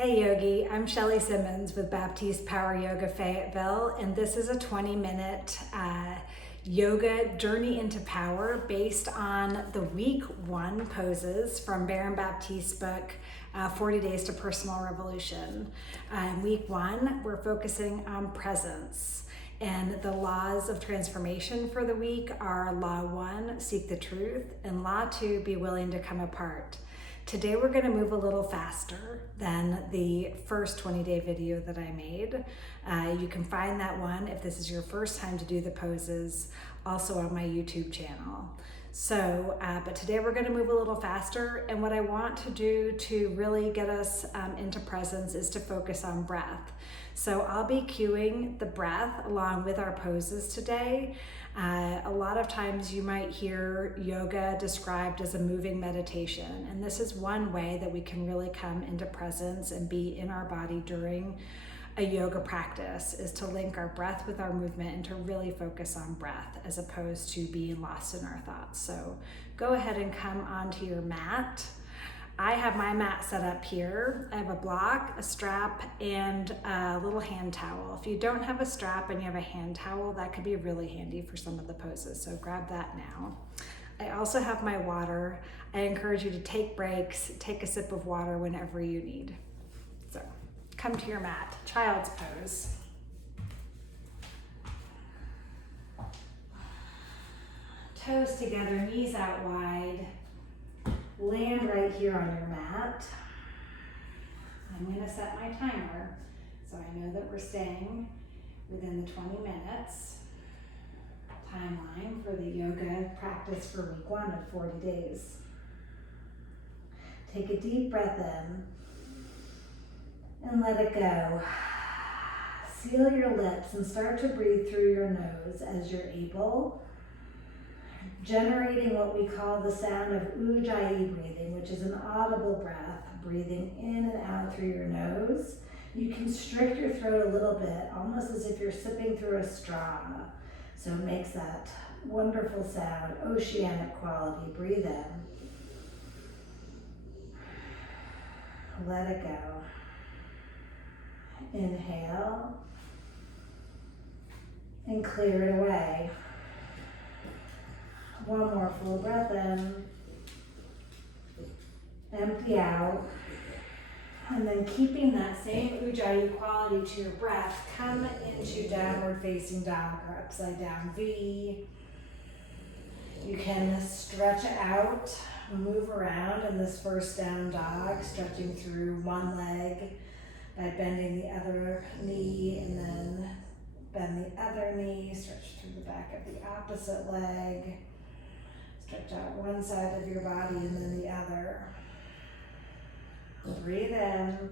Hey Yogi, I'm Shelly Simmons with Baptiste Power Yoga Fayetteville, and this is a 20-minute yoga journey into power based on the week 1 poses from Baron Baptiste's book, 40 Days to Personal Revolution. Week 1, we're focusing on presence. And the laws of transformation for the week are Law 1, seek the truth, and Law 2, be willing to come apart. Today we're going to move a little faster than the first 20-day video that I made. You can find that one if this is your first time to do the poses, also on my YouTube channel. So, but today we're going to move a little faster, and what I want to do to really get us into presence is to focus on breath. So I'll be cueing the breath along with our poses today. A lot of times you might hear yoga described as a moving meditation, and this is one way that we can really come into presence and be in our body during a yoga practice, is to link our breath with our movement and to really focus on breath as opposed to being lost in our thoughts. So go ahead and come onto your mat. I have my mat set up here. I have a block, a strap, and a little hand towel. If you don't have a strap and you have a hand towel, that could be really handy for some of the poses, so grab that now. I also have my water. I encourage you to take breaks, take a sip of water whenever you need. So come to your mat, child's pose. Toes together, knees out wide. Land right here on your mat. I'm going to set my timer so I know that we're staying within the 20 minutes timeline for the yoga practice for week 1 of 40 days. Take a deep breath in and let it go. Seal your lips and start to breathe through your nose as you're able, generating what we call the sound of ujjayi breathing, which is an audible breath, breathing in and out through your nose. You constrict your throat a little bit, almost as if you're sipping through a straw. So it makes that wonderful sound, oceanic quality. Breathe in. Let it go. Inhale and clear it away. One more full breath in, empty out, and then keeping that same ujjayi quality to your breath, come into downward facing dog or upside down V. You can stretch out, move around in this first down dog, stretching through one leg by bending the other knee, and then bend the other knee, stretch through the back of the opposite leg. Stretch out one side of your body and then the other. Breathe in,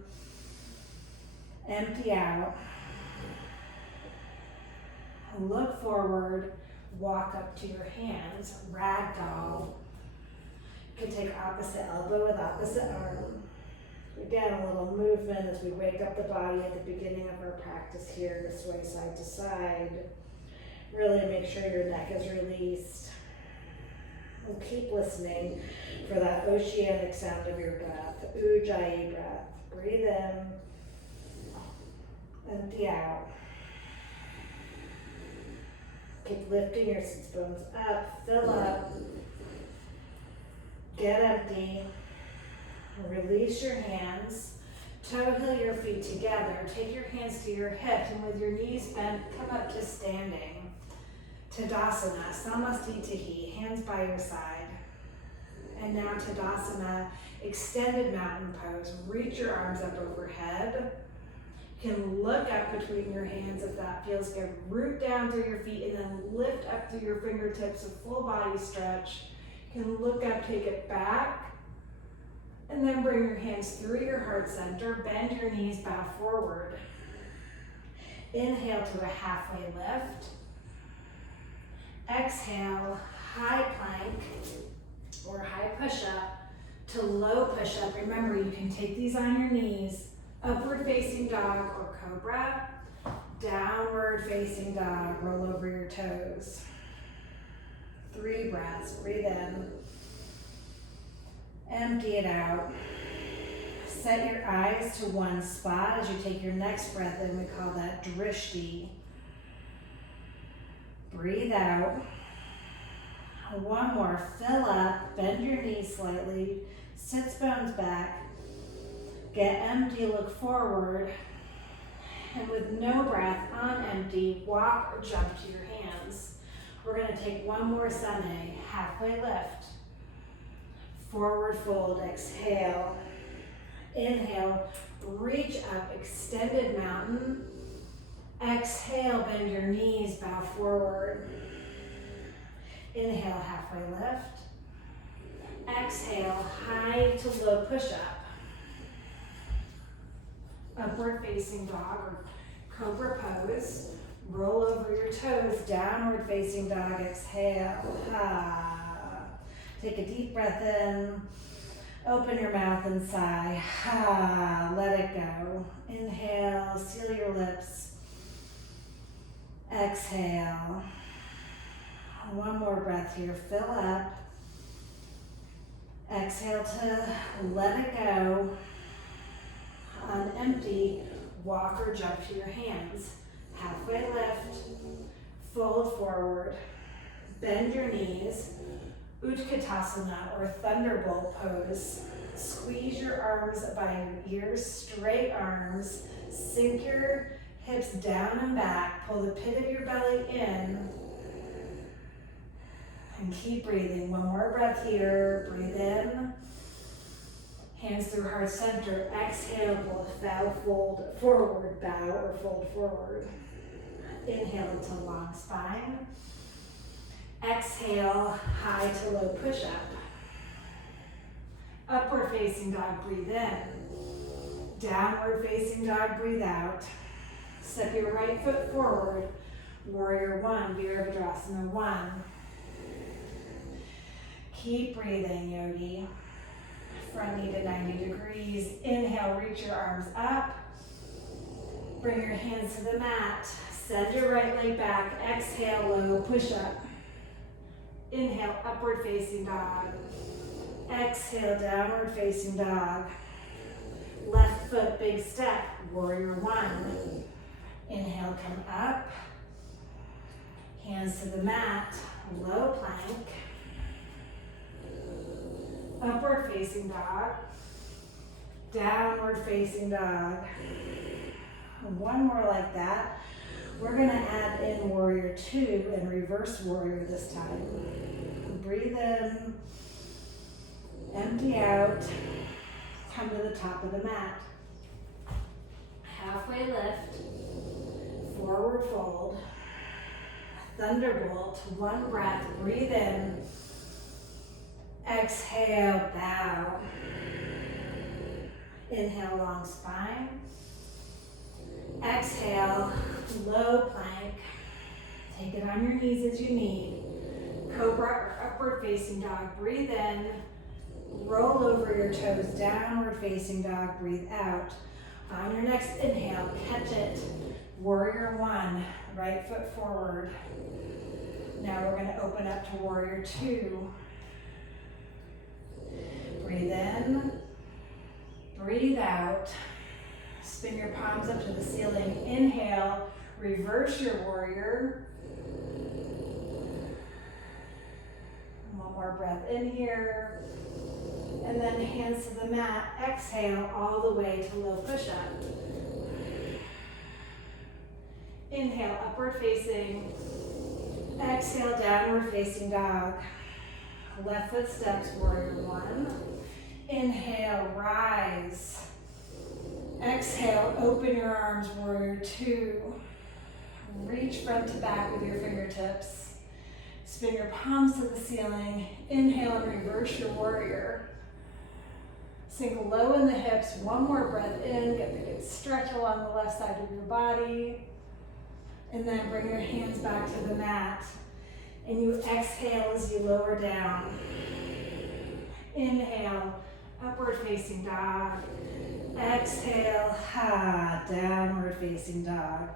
empty out. Look forward, walk up to your hands, ragdoll. You can take opposite elbow with opposite arm. Again, a little movement as we wake up the body at the beginning of our practice here to sway side to side. Really make sure your neck is released. And keep listening for that oceanic sound of your breath, ujjayi breath. Breathe in, empty out. Keep lifting your sits bones up, fill up, get empty, release your hands, toe heel your feet together, take your hands to your hips, and with your knees bent, come up to standing. Tadasana, Samastitihi, hands by your side. And now Tadasana, extended mountain pose. Reach your arms up overhead. You can look up between your hands if that feels good. Root down through your feet and then lift up through your fingertips, a full body stretch. You can look up, take it back, and then bring your hands through your heart center. Bend your knees, bow forward. Inhale to a halfway lift. Exhale, high plank or high push-up to low push-up. Remember, you can take these on your knees, upward facing dog or cobra, downward facing dog, roll over your toes. 3 breaths, breathe in, empty it out. Set your eyes to one spot as you take your next breath in. We call that drishti. Breathe out. One more. Fill up. Bend your knees slightly. Sits bones back. Get empty. Look forward. And with no breath on empty, walk or jump to your hands. We're going to take one more sane. Halfway lift. Forward fold. Exhale. Inhale. Reach up. Extended mountain. Exhale. Bend your knees. Bow forward. Inhale. Halfway lift. Exhale. High to low push-up. Upward facing dog or cobra pose. Roll over your toes, downward facing dog. Exhale. Take a deep breath in. Open your mouth and sigh. Let it go. Inhale, seal your lips. Exhale. One more breath here. Fill up. Exhale to let it go. On empty, walk or jump to your hands. Halfway lift, fold forward, bend your knees, Utkatasana or Thunderbolt pose. Squeeze your arms by your ears, straight arms, sink your hips down and back, pull the pit of your belly in, and keep breathing. One more breath here, breathe in. Hands through heart center. Exhale, bow, fold forward, bow or fold forward. Inhale into long spine. Exhale, high to low push-up. Upward facing dog, breathe in. Downward facing dog, breathe out. Step your right foot forward. Warrior one, Virabhadrasana one. Keep breathing, yogi. Front knee to 90 degrees. Inhale, reach your arms up. Bring your hands to the mat. Send your right leg back. Exhale, low push up. Inhale, upward facing dog. Exhale, downward facing dog. Left foot, big step, warrior one. Inhale, come up. Hands to the mat, low plank. Upward facing dog, downward facing dog. One more like that. We're going to add in warrior two and reverse warrior this time. Breathe in, empty out, come to the top of the mat. Halfway lift, forward fold, thunderbolt, one breath, breathe in. Exhale, bow. Inhale, long spine. Exhale, low plank. Take it on your knees as you need. Cobra or upward facing dog, breathe in. Roll over your toes, downward facing dog, breathe out. On your next inhale, catch it. Warrior one, right foot forward. Now we're going to open up to warrior two. Breathe in, breathe out, spin your palms up to the ceiling. Inhale, reverse your warrior. One more breath in here. And then hands to the mat. Exhale all the way to low push-up. Inhale, upward facing. Exhale, downward facing dog. Left foot steps, warrior one. Inhale, rise. Exhale, open your arms, warrior two. Reach front to back with your fingertips. Spin your palms to the ceiling. Inhale and reverse your warrior. Sink low in the hips. One more breath in. Get the good stretch along the left side of your body. And then bring your hands back to the mat. And you exhale as you lower down. Inhale, upward facing dog. Exhale, downward facing dog.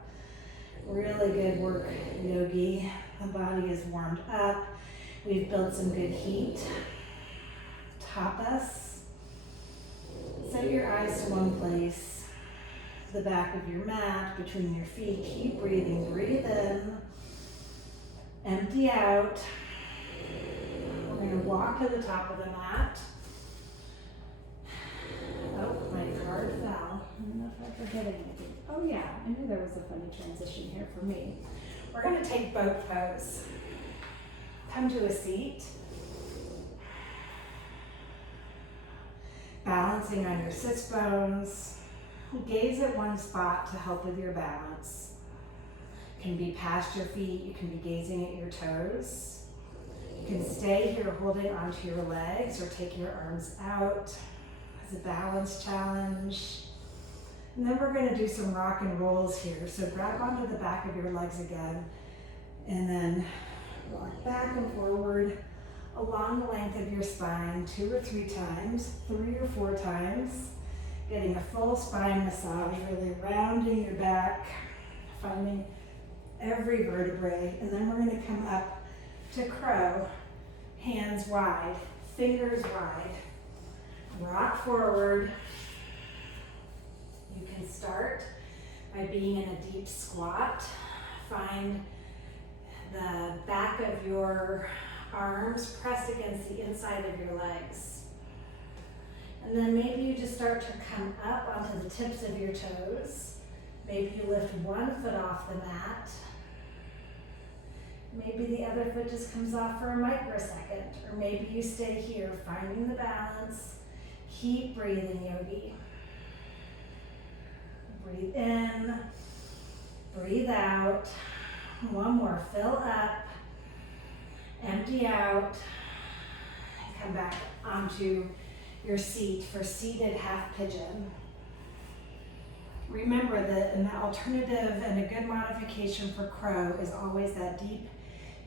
Really good work, yogi. The body is warmed up. We've built some good heat. Tapas. Set your eyes to one place, the back of your mat, between your feet. Keep breathing. Breathe in. Empty out. We're going to walk to the top of the mat. Oh, my card fell. I don't know if I'm forgetting anything. Oh yeah, I knew there was a funny transition here for me. We're going to take boat pose. Come to a seat. Balancing on your sits bones. Gaze at one spot to help with your balance. You can be past your feet, you can be gazing at your toes. You can stay here holding onto your legs or take your arms out as a balance challenge. And then we're going to do some rock and rolls here. So grab onto the back of your legs again and then rock back and forward along the length of your spine 2 or 3 times, 3 or 4 times. Getting a full spine massage, really rounding your back, finding every vertebrae. And then we're going to come up to crow, hands wide, fingers wide. Rock forward. You can start by being in a deep squat. Find the back of your arms pressed against the inside of your legs. And then maybe you just start to come up onto the tips of your toes. Maybe you lift one foot off the mat. Maybe the other foot just comes off for a microsecond. Or maybe you stay here, finding the balance. Keep breathing, yogi. Breathe in, breathe out. One more, fill up, empty out, and come back onto your seat for seated half pigeon. Remember that an alternative and a good modification for crow is always that deep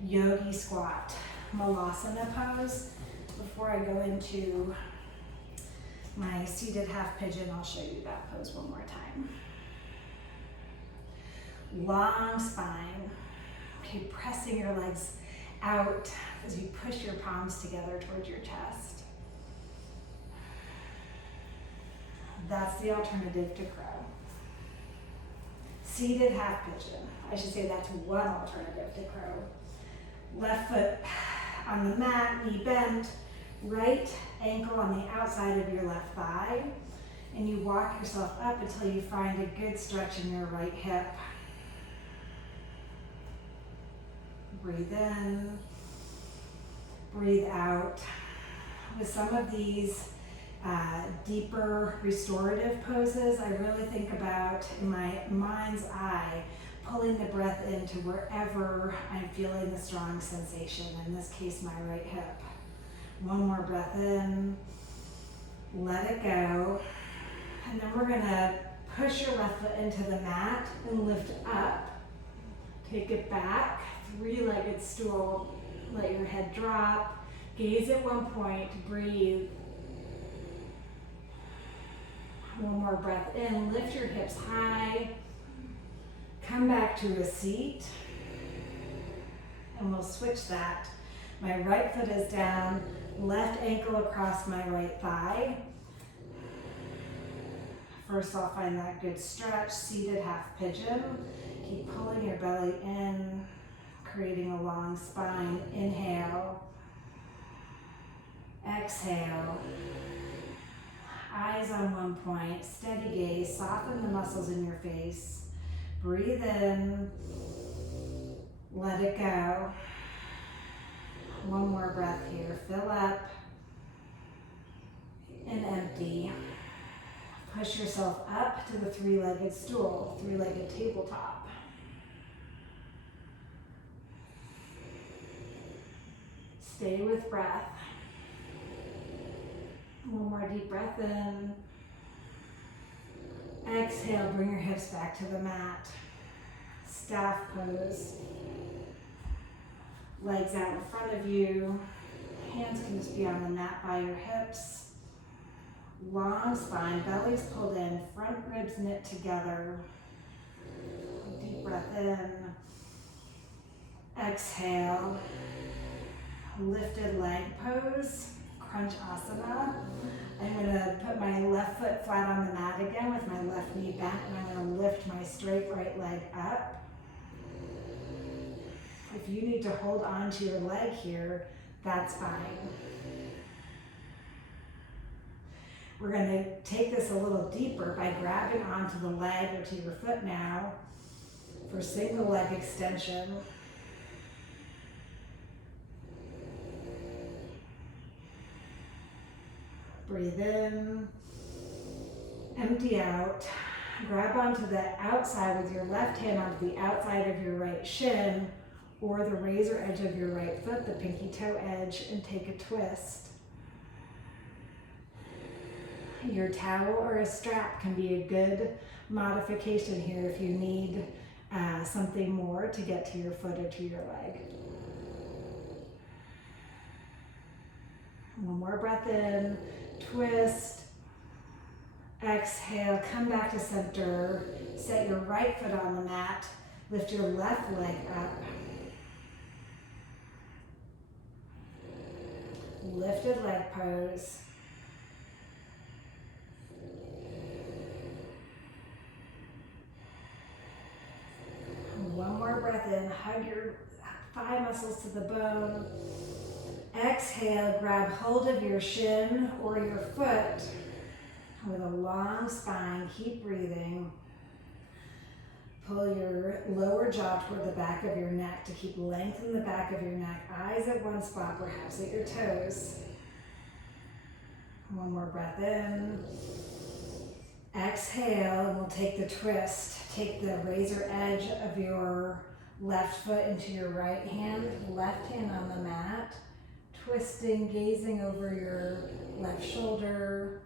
yogi squat, malasana pose. Before I go into my seated half pigeon, I'll show you that pose one more time. Long spine. Keep pressing your legs out as you push your palms together towards your chest. That's the alternative to crow. Seated half pigeon. I should say that's one alternative to crow. Left foot on the mat, knee bent, right ankle on the outside of your left thigh, and you walk yourself up until you find a good stretch in your right hip. Breathe in, breathe out. With some of these deeper restorative poses, I really think about, in my mind's eye, pulling the breath into wherever I'm feeling the strong sensation, in this case my right hip. One more breath in, let it go, and then we're gonna push your left foot into the mat and lift up. Take it back, 3-legged stool, let your head drop, gaze at one point, breathe. One more breath in, lift your hips high, come back to a seat, and we'll switch that. My right foot is down, left ankle across my right thigh. First I'll find that good stretch, seated half pigeon. Keep pulling your belly in, creating a long spine. Inhale, exhale. Eyes on one point, steady gaze, soften the muscles in your face. Breathe in, let it go. One more breath here, fill up and empty. Push yourself up to the 3-legged stool, 3-legged tabletop. Stay with breath. One more deep breath in. Exhale, bring your hips back to the mat. Staff pose. Legs out in front of you. Hands can just be on the mat by your hips. Long spine, belly's pulled in, front ribs knit together. Deep breath in. Exhale. Lifted leg pose, crunch asana. I'm going to put my left foot flat on the mat again with my left knee bent, and I'm going to lift my straight right leg up. If you need to hold on to your leg here, that's fine. We're going to take this a little deeper by grabbing onto the leg or to your foot now for single leg extension. Breathe in, empty out, grab onto the outside with your left hand onto the outside of your right shin or the razor edge of your right foot, the pinky toe edge, and take a twist. Your towel or a strap can be a good modification here if you need something more to get to your foot or to your leg. One more breath in, twist, exhale, come back to center, set your right foot on the mat, lift your left leg up, lifted leg pose. One more breath in, hug your thigh muscles to the bone. Exhale, grab hold of your shin or your foot with a long spine. Keep breathing. Pull your lower jaw toward the back of your neck to keep length in the back of your neck. Eyes at one spot, perhaps at your toes. One more breath in. Exhale, and we'll take the twist. Take the razor edge of your left foot into your right hand, left hand on the mat. Twisting, gazing over your left shoulder.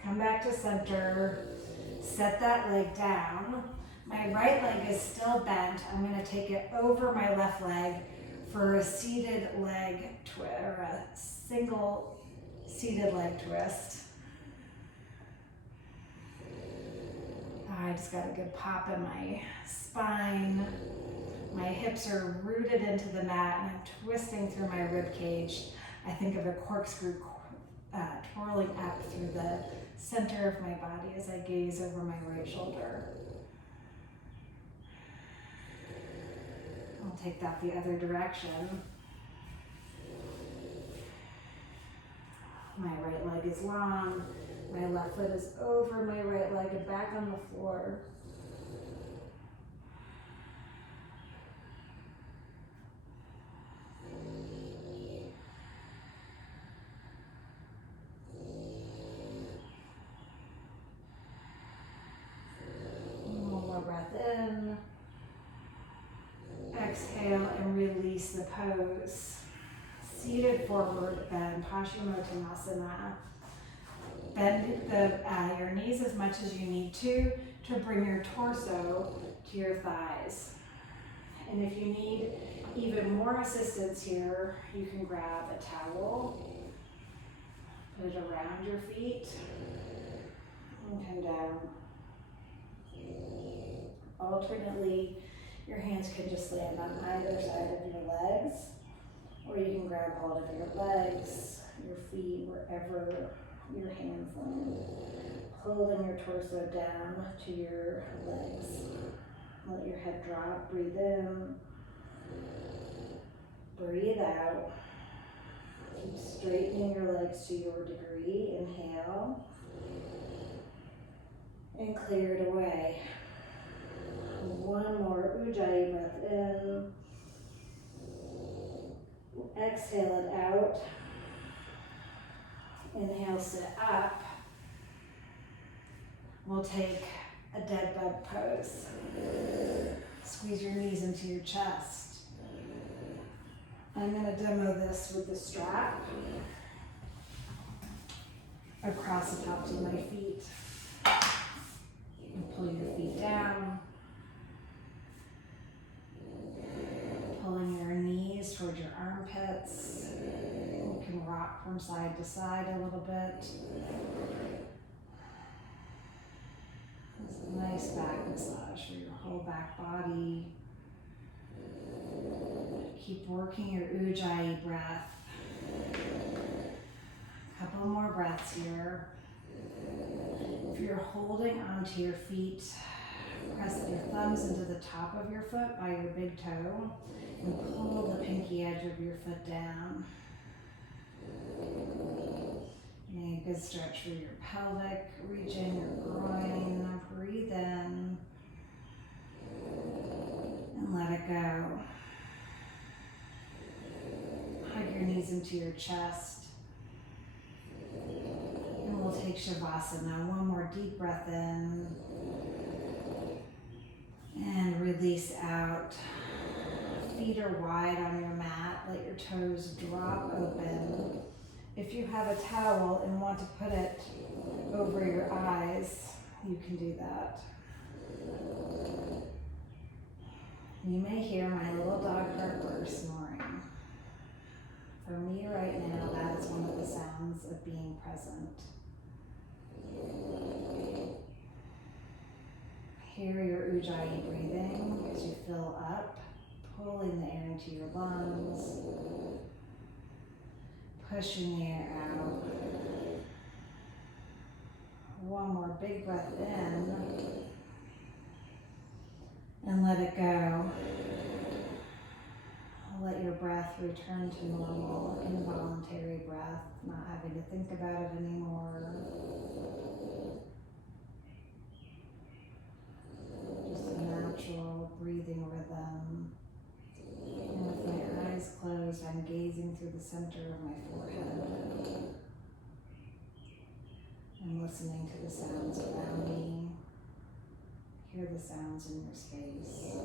Come back to center. Set that leg down. My right leg is still bent. I'm going to take it over my left leg for a seated leg twist, or a single seated leg twist. I just got a good pop in my spine. My hips are rooted into the mat and I'm twisting through my rib cage. I think of a corkscrew twirling up through the center of my body as I gaze over my right shoulder. I'll take that the other direction. My right leg is long. My left foot is over my right leg and back on the floor. One more breath in. Exhale and release the pose. Seated forward bend, Paschimottanasana. Bend your knees as much as you need to bring your torso to your thighs. And if you need even more assistance here, you can grab a towel, put it around your feet, and come down. Alternately, your hands can just land on either side of your legs, or you can grab hold of your legs, your feet, wherever your hands land. Holding your torso down to your legs. Let your head drop, breathe in, breathe out. Keep straightening your legs to your degree. Inhale, and clear it away. One more Ujjayi breath in. Exhale it out. Inhale, sit up. We'll take a dead bug pose. Squeeze your knees into your chest. I'm going to demo this with the strap across the tops of my feet. And pull your feet down. Pulling your knees towards your armpits. You can rock from side to side a little bit. It's a nice back massage for your whole back body. Keep working your Ujjayi breath. A couple more breaths here. If you're holding onto your feet, press your thumbs into the top of your foot by your big toe and pull the pinky edge of your foot down. And a good stretch for your pelvic, reach in your groin, breathe in and let it go. Hug your knees into your chest. And we'll take Savasana. One more deep breath in. And release out. Feet are wide on your mat. Let your toes drop open. If you have a towel and want to put it over your eyes, you can do that. You may hear my little dog Harper snoring. For me right now, that is one of the sounds of being present. Hear your Ujjayi breathing as you fill up, pulling the air into your lungs, pushing the air out. One more big breath in, and let it go. Let your breath return to normal, involuntary breath, not having to think about it anymore. Just a natural breathing rhythm. And with my eyes closed, I'm gazing through the center of my forehead. I'm listening to the sounds around me. Hear the sounds in your space.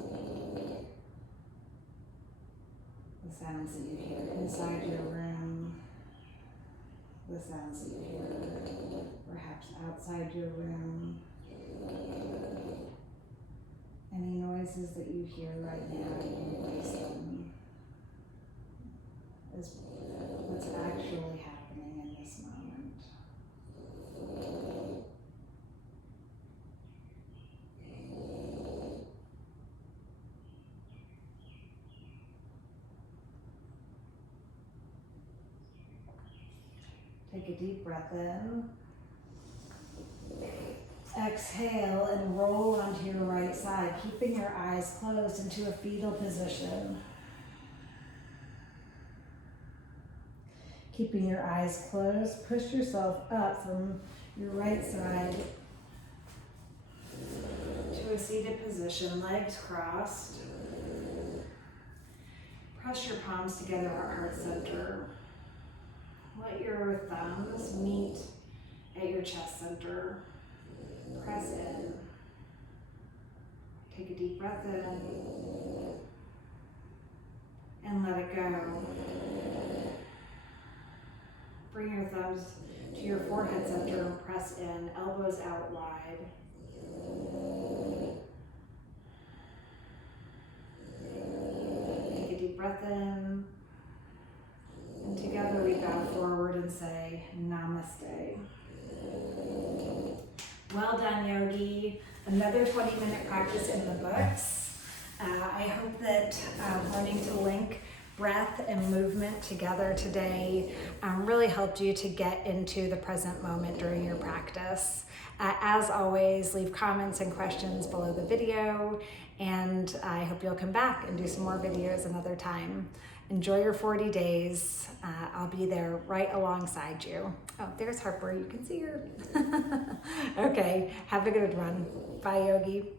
The sounds that you hear inside your room. The sounds that you hear perhaps outside your room. Any noises that you hear right now, you can place them as what's actually happening in this moment. Take a deep breath in. Exhale and roll onto your right side, keeping your eyes closed into a fetal position. Keeping your eyes closed, push yourself up from your right side to a seated position, legs crossed. Press your palms together at heart center. Let your thumbs meet at your chest center. Press in. Take a deep breath in and let it go. Bring your thumbs to your forehead center and press in, elbows out wide. Take a deep breath in. And together we bow forward and say, Namaste. Well done, yogi. Another 20-minute practice in the books. I hope that learning to link breath and movement together today really helped you to get into the present moment during your practice. As always, leave comments and questions below the video, and I hope you'll come back and do some more videos another time. Enjoy your 40 days. I'll be there right alongside you. Oh, there's Harper. You can see her. Okay, have a good one. Bye, yogi.